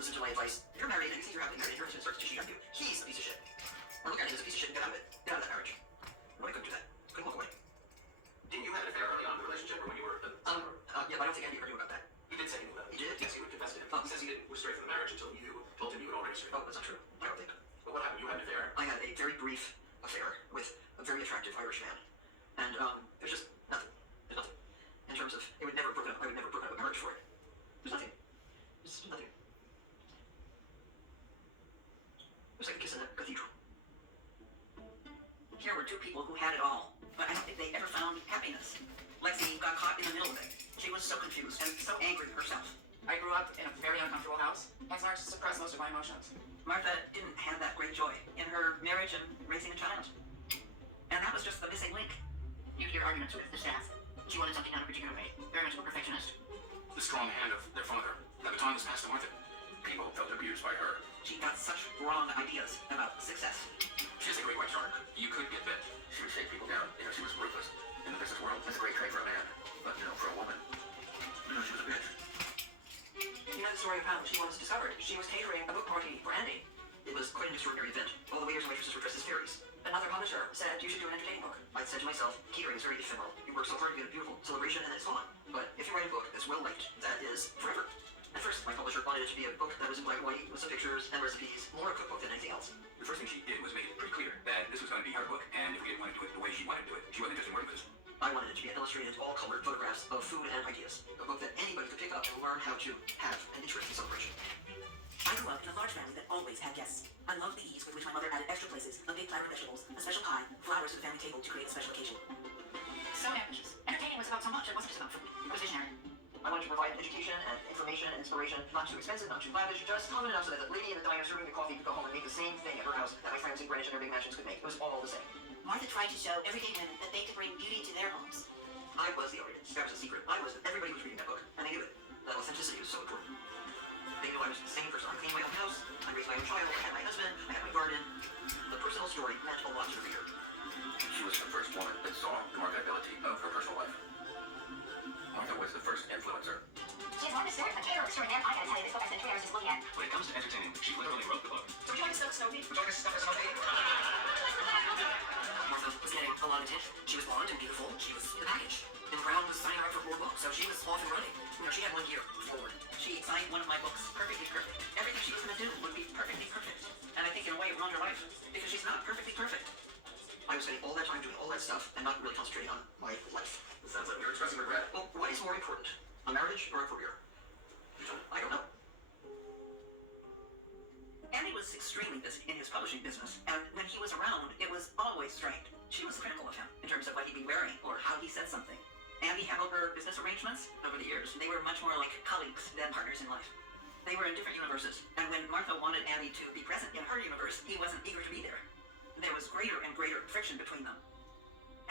listen to my advice. If you're married and you think you're happily married and your husband starts to cheat on you, he's a piece of shit. Or look at him as a piece of shit and get out of it. Get out of that marriage. No, I couldn't do that. Couldn't walk away. Didn't you have an affair early on in the relationship or when you were... Yeah, but I don't think Andy ever knew about that. He did say he knew about it. He did? Yes, he would confess to him. Oh. He says he didn't stray from the marriage until you told him you had already strayed. Oh, that's not true. I don't think. But what happened? You had an affair? I had a very brief affair with a very attractive Irish man. And, there's just nothing. There's nothing. In terms of, I would never broken up a marriage for it. There's nothing. There's nothing. It was like a kiss in a cathedral. Here were two people who had it all, but I don't think they ever found happiness. Lexi got caught in the middle of it. She was so confused and so angry herself. I grew up in a very uncomfortable house. I learned to suppress most of my emotions. Martha didn't have that great joy in her marriage and raising a child. And that was just the missing link. You'd hear arguments with the staff. She wanted something done a particular way. Very much of a perfectionist. The strong hand of their father. The baton was passed to Martha. People felt abused by her. She got such wrong ideas about success. She has a great white shark. You could get bit. She would shake people down. She was ruthless. In the business world, that's a great trade for a man. But, for a woman, she was a bitch. You know the story of how she was discovered. She was catering a book party for Andy. It was quite an extraordinary event. All the waiters and waitresses were dressed as fairies. Another publisher said you should do an entertaining book. I said to myself, catering is very ephemeral. You work so hard to get a beautiful celebration and then it's gone. But if you write a book that's well liked, that is forever. At first, my publisher wanted it to be a book that was in black and white with some pictures and recipes, more a cookbook than anything else. The first thing she did was make it pretty clear that this was going to be her book, and if we didn't want to do it the way she wanted to do it, she wasn't interested in working with us. I wanted it to be an illustrated, all-colored photographs of food and ideas. A book that anybody could pick up and learn how to have an interest in celebration. I grew up in a large family that always had guests. I loved the ease with which my mother added extra places, a big platter of vegetables, a special pie, flowers to the family table to create a special occasion. So ambitious. Entertaining was about so much. It wasn't just about food. It was visionary. I wanted to provide education and information and inspiration, not too expensive, not too lavish, just common enough so that the lady in the diner serving the coffee could go home and make the same thing at her house that my friends in Greenwich and their big mansions could make. It was all the same. Martha tried to show everyday women that they could bring beauty to their homes. I was the audience. That was the secret. Everybody was reading that book, and they knew it. That authenticity was so important. They knew I was the same person. I cleaned my own house, I raised my own child, I had my husband, I had my garden. The personal story meant a lot to the reader. She was the first woman that saw the marketability of her personal life. Martha was the first influencer. She's one of the story from Taylor extraordinaire. I gotta tell you, this book I spent 3 hours just looking at. When it comes to entertaining, she literally wrote the book. So would you like to snow me? Would you like to stuff as Snoopy? Martha was getting a lot of attention. She was blonde and beautiful. She was the package. And Brown was signing her for 4 books, so she was off and running. She had 1 year forward. She signed one of my books perfectly perfect. Everything she was going to do would be perfectly perfect. And I think in a way it ruined her life, because she's not perfectly perfect. I was spending all that time doing all that stuff and not really concentrating on my life. It sounds like you're expressing regret. Well, what is more important, a marriage or a career? I don't know. Andy was extremely busy in his publishing business, and when he was around, it was always strained. She was critical of him in terms of what he'd be wearing or how he said something. Andy handled her business arrangements over the years. They were much more like colleagues than partners in life. They were in different universes, and when Martha wanted Andy to be present in her universe, he wasn't eager to be there. There was greater and greater friction between them.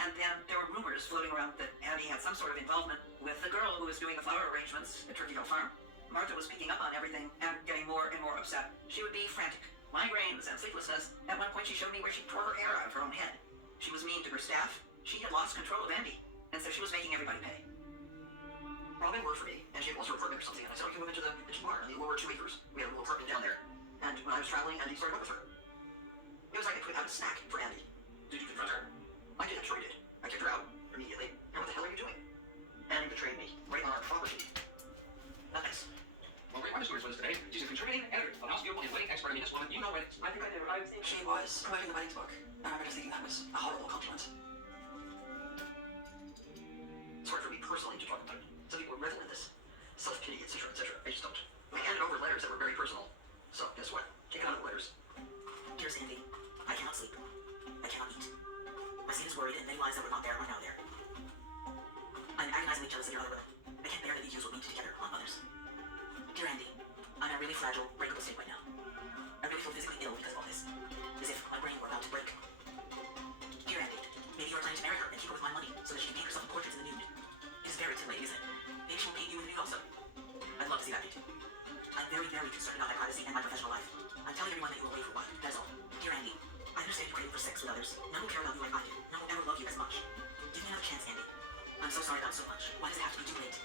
And then there were rumors floating around that Andy had some sort of involvement with the girl who was doing the flower arrangements at Turkey Hill Farm. Martha was picking up on everything and getting more and more upset. She would be frantic. Migraines and sleeplessness. At one point she showed me where she tore her hair out of her own head. She was mean to her staff. She had lost control of Andy. And so she was making everybody pay. Robin worked for me, and she had lost her apartment or something, and I said, okay, move into the bar in the lower 2 acres. We had a little apartment down there. And when I was traveling, Andy started up with her. It was like I put out a snack for Andy. Did you confront her? I did, I'm sure I did. I kicked her out immediately. And what the hell are you doing? Andy betrayed me. Right on our property. Not nice. Well, great wonder stories with us today. She's a contributing editor, a house beautiful and wedding expert. I mean, this woman, you know weddings. I think I did. She was promoting the weddings book. I remember just thinking that was a horrible compliment. It's hard for me personally to talk about it. Some people revel in this. Self-pity, etc., etc. I just don't. I handed over letters that were very personal. So, guess what? Take it out of the letters. Dear Sandy, I cannot sleep. I cannot eat. My skin is worried and many lies that were not there are now there. I'm agonizingly jealous of your other will. I can't bear that you use what we do together on others. Dear Andy, I'm in a really fragile, breakable state right now. I really feel physically ill because of all this. As if my brain were about to break. Dear Andy, maybe you are planning to marry her and keep her with my money so that she can paint herself in portraits in the nude. It is very too late, isn't it? Maybe she will paint you in the nude also. I'd love to see that painting. I'm very, very concerned about my privacy and my professional life. I'm telling everyone that you are away for a while. That's all. Dear Andy, I understand you're craving for sex with others. None will care about you like I do. None will ever love you as much. Give me another chance, Andy. I'm so sorry about so much. Why does it have to be too late?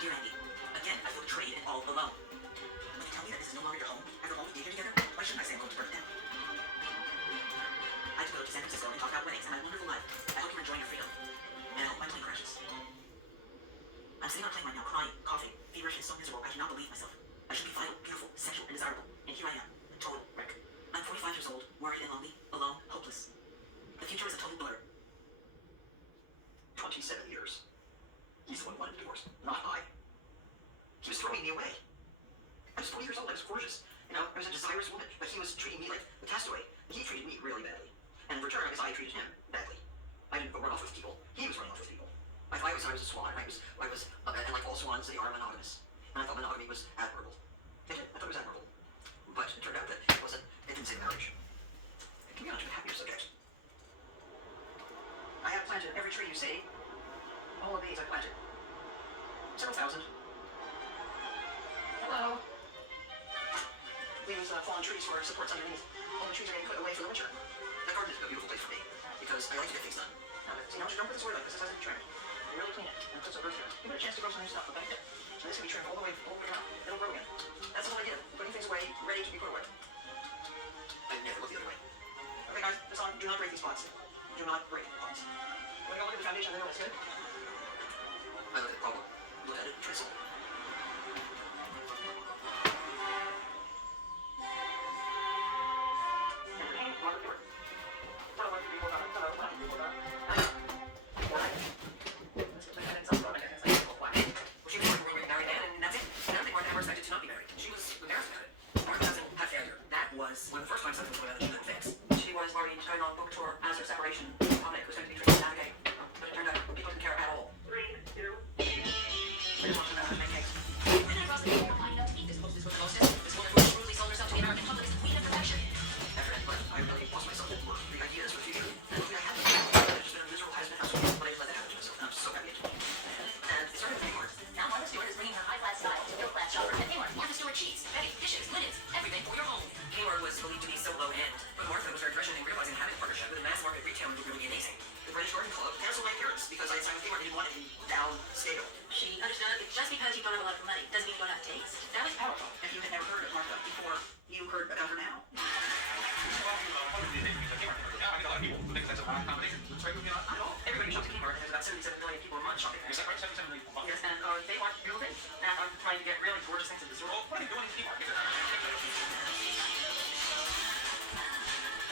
Dear Andy, again, I feel betrayed and all alone. When you tell me that this is is no longer your home after almost a year together, why shouldn't I say hello to break it down? I had to go to San Francisco and talk about weddings and my wonderful life. I hope you're enjoying your freedom. And I hope my plane crashes. I'm sitting on a plane right now, crying, coughing, feverish, and so miserable I cannot believe myself. I should be vital, beautiful, sexual, and desirable. And here I am, a total wreck. I'm 45 years old, worried and lonely, alone, hopeless. The future is a total blur. 27 years. He's the one who wanted a divorce, not I. He was throwing me away. I was 40 years old, I was gorgeous. You know, I was a desirous woman, but he was treating me like a castaway. He treated me really badly. And in return, I guess I treated him badly. I didn't go run off with people. He was running off with people. I thought I was a swan. And like all swans, they are monogamous. And I thought monogamy was admirable. I did. I thought it was admirable. But it turned out that it wasn't. It didn't say marriage. It can be on to a happier subject. I have planted every tree you see. All of these I planted. Several thousand. Hello. We use fallen trees for supports underneath. All the trees are getting put away for the winter. The garden is a beautiful place for me because I like to get things done. So you don't put the soil like this. This hasn't been trimmed. You really clean it and put some earth here. Give it a chance to grow some new stuff, okay? So this can be trimmed all the way around. It'll grow again. That's the whole idea. Putting things away, ready to be put away. I never look the other way. Okay, guys, this on. Do not break these pots. Do not break pots. We're gonna look at the foundation and then it's good. I look at the problem. Look at it, try to solve it. One of the first times I was going out that she couldn't fix. She was already going on book tour as her separation comic was going to be trying to navigate. But it turned out people didn't care at all. 3, 2. They just wanted to know how to make cakes. Women across the world are lining up to meet this hostess with the hostess. This woman who has truly sold herself to the American public as the queen of perfection. After that, but I really lost myself in work. The ideas for the future. And hopefully I have them. I've just been a miserable husband household, but I let that happen to myself. And I'm so happy. And it started with Kmart. Now Martha Stewart is bringing her high-class style to middle-class shoppers at Kmart. Martha Stewart cheese, bedding, dishes, linens, everything for your home. Kmart was believed to be so low end, but Martha was very prescient in realizing having a partnership with a mass market retailer would really be amazing. The British Garden Club canceled my appearance because I signed with Kmart and didn't want it in downscale. She understood that just because you don't have a lot of money doesn't mean you don't have taste. That was powerful. If you had never heard of Martha before, you heard about her now. Everybody shops at Kmart, and there's about 77 million people a month shopping there. Is that right? 77 million people. Yes, and they want real things. And I'm trying to get really gorgeous things in this world. What are you doing in Kmart? During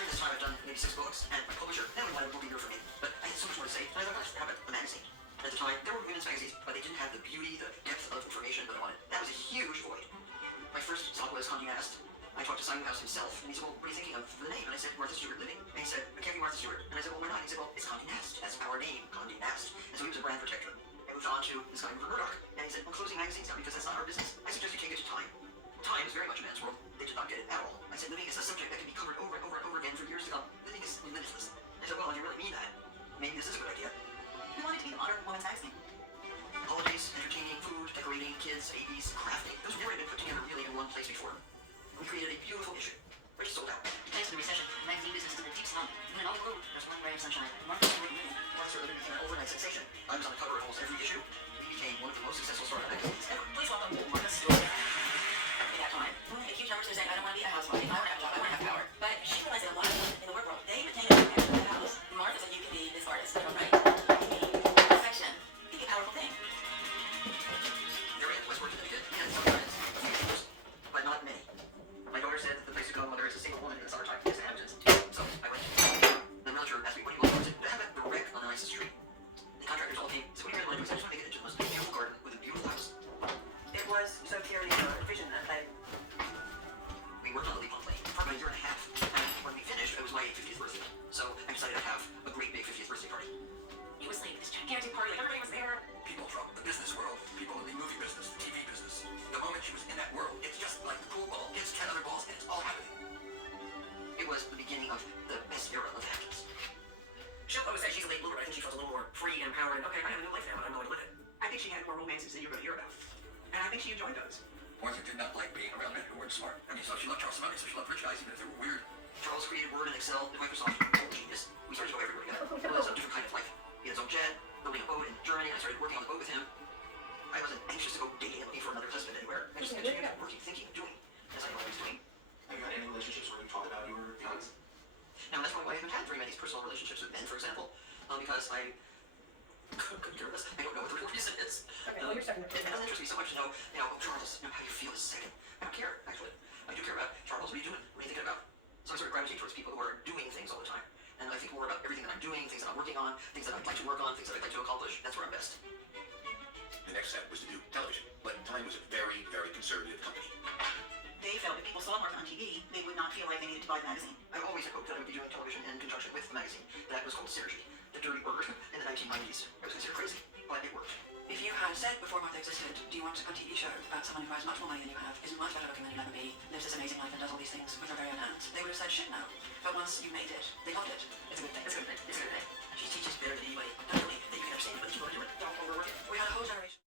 this time, I've done maybe 6 books, and my publisher never wanted a book a year for me. But I had so much more to say, and I thought I should have a magazine. At the time, there were women's magazines, but they didn't have the beauty, the depth of information that I wanted. That was a huge void. My first stop was Condé Nast. I talked to Simon House himself, and he said, well, what are you thinking of for the name? And I said, Martha Stewart Living. And he said, it can't be Martha Stewart. And I said, well, why not? He said, well, it's Condé Nast. That's our name, Condé Nast. And so he was a brand protector. I moved on to this guy, Rupert Murdoch. And he said, I'm closing magazines now because that's not our business. I suggest you take it to Time. Time is very much a man's world. They did not get it at all. I said, living is a subject that can be covered over and over and over again for years to come. Living is limitless. I said, well, if you really mean that, maybe this is a good idea. We wanted to be the modern woman's magazine. Holidays, entertaining, food, decorating, kids, babies, crafting. Those never had been put together really in one place before. We created a beautiful issue, which sold out. Thanks to the recession, the magazine business is in a deep slump. And in all the world, there's one ray of sunshine. Martha Stewart Living. Martha Stewart Living became an overnight sensation. I was on the cover of almost every issue. We became one of the most successful startup magazines ever. Please welcome Martha Stewart. At that time, women make huge numbers to say, I don't want to be a housewife. I want to have a job. I want to have power. But she realized that a lot of women in the work world, they retain it in the house. Martha said, you can be this artist. You know, right? Perfection. It'd be a powerful thing. There is Westward Connecticut, and sometimes a few shows, but not many. My daughter said that the place to go when there is a single woman in the summertime is the Hamptons. So I went. The realtor asked me, what do you want? I said, I have a wreck on the nicest street. The contractors all came. So what do you really want to do? I said, I just want to make it into the most beautiful garden with a beautiful house. It was so purely a vision that we worked on the Leap on Plane for about a year and a half. And when we finished, it was my 50th birthday. So I decided to have a great big 50th birthday party. It was like this gigantic party. Like everybody was there. People from the business world, people in the movie business, the TV business. The moment she was in that world, it's just like the pool ball hits 10 other balls and it's all happening. It was the beginning of the best era of Hamptons. She'll always say she's a late bloomer, but I think she feels a little more free and empowered. And okay, I have a new life now, and I'm going to live it. I think she had more romances than you're going to hear about. And I think she enjoyed those. Martha did not like being around men who weren't smart. I mean, so she loved Charles Simonyi, so she loved rich guys, even if they were weird. Charles created Word and Excel and Microsoft. Genius. We started to go everywhere together. It was a different kind of life. He had his own jet, building a boat in Germany. I started working on the boat with him. I wasn't anxious to go dating and looking for another husband anywhere. I just continued working, thinking, doing as I relationships where you talk about your feelings? Now, that's probably why I haven't had very many personal relationships with men, for example, because I couldn't care less. I don't know what the real reason is. Okay, well, you're starting to It doesn't interest me so much to know, oh, Charles, how you feel this second. I don't care, actually. I do care about, Charles, what are you doing? What are you thinking about? So I sort of gravitate towards people who are doing things all the time. And I think more about everything that I'm doing, things that I'm working on, things that I'd like to work on, things that I'd like to accomplish. That's where I'm best. The next step was to do television, but Time was a very, very conservative company. They felt if people saw Martha on TV, they would not feel like they needed to buy the magazine. I always hoped that I would be doing television in conjunction with the magazine. That was called Synergy, the dirty word in the 1990s. I was considered crazy, but it worked. If you had said before Martha existed, do you want a TV show about someone who has much more money than you have, is much better looking than you'll ever be, lives this amazing life and does all these things with her very own hands, they would have said shit no. But once you made it, they loved it. It's a good thing. It's a good thing. It's a good thing. She teaches better than anybody. Not only that you can understand it, but that you want to do it. Don't overwork it. We had a whole generation.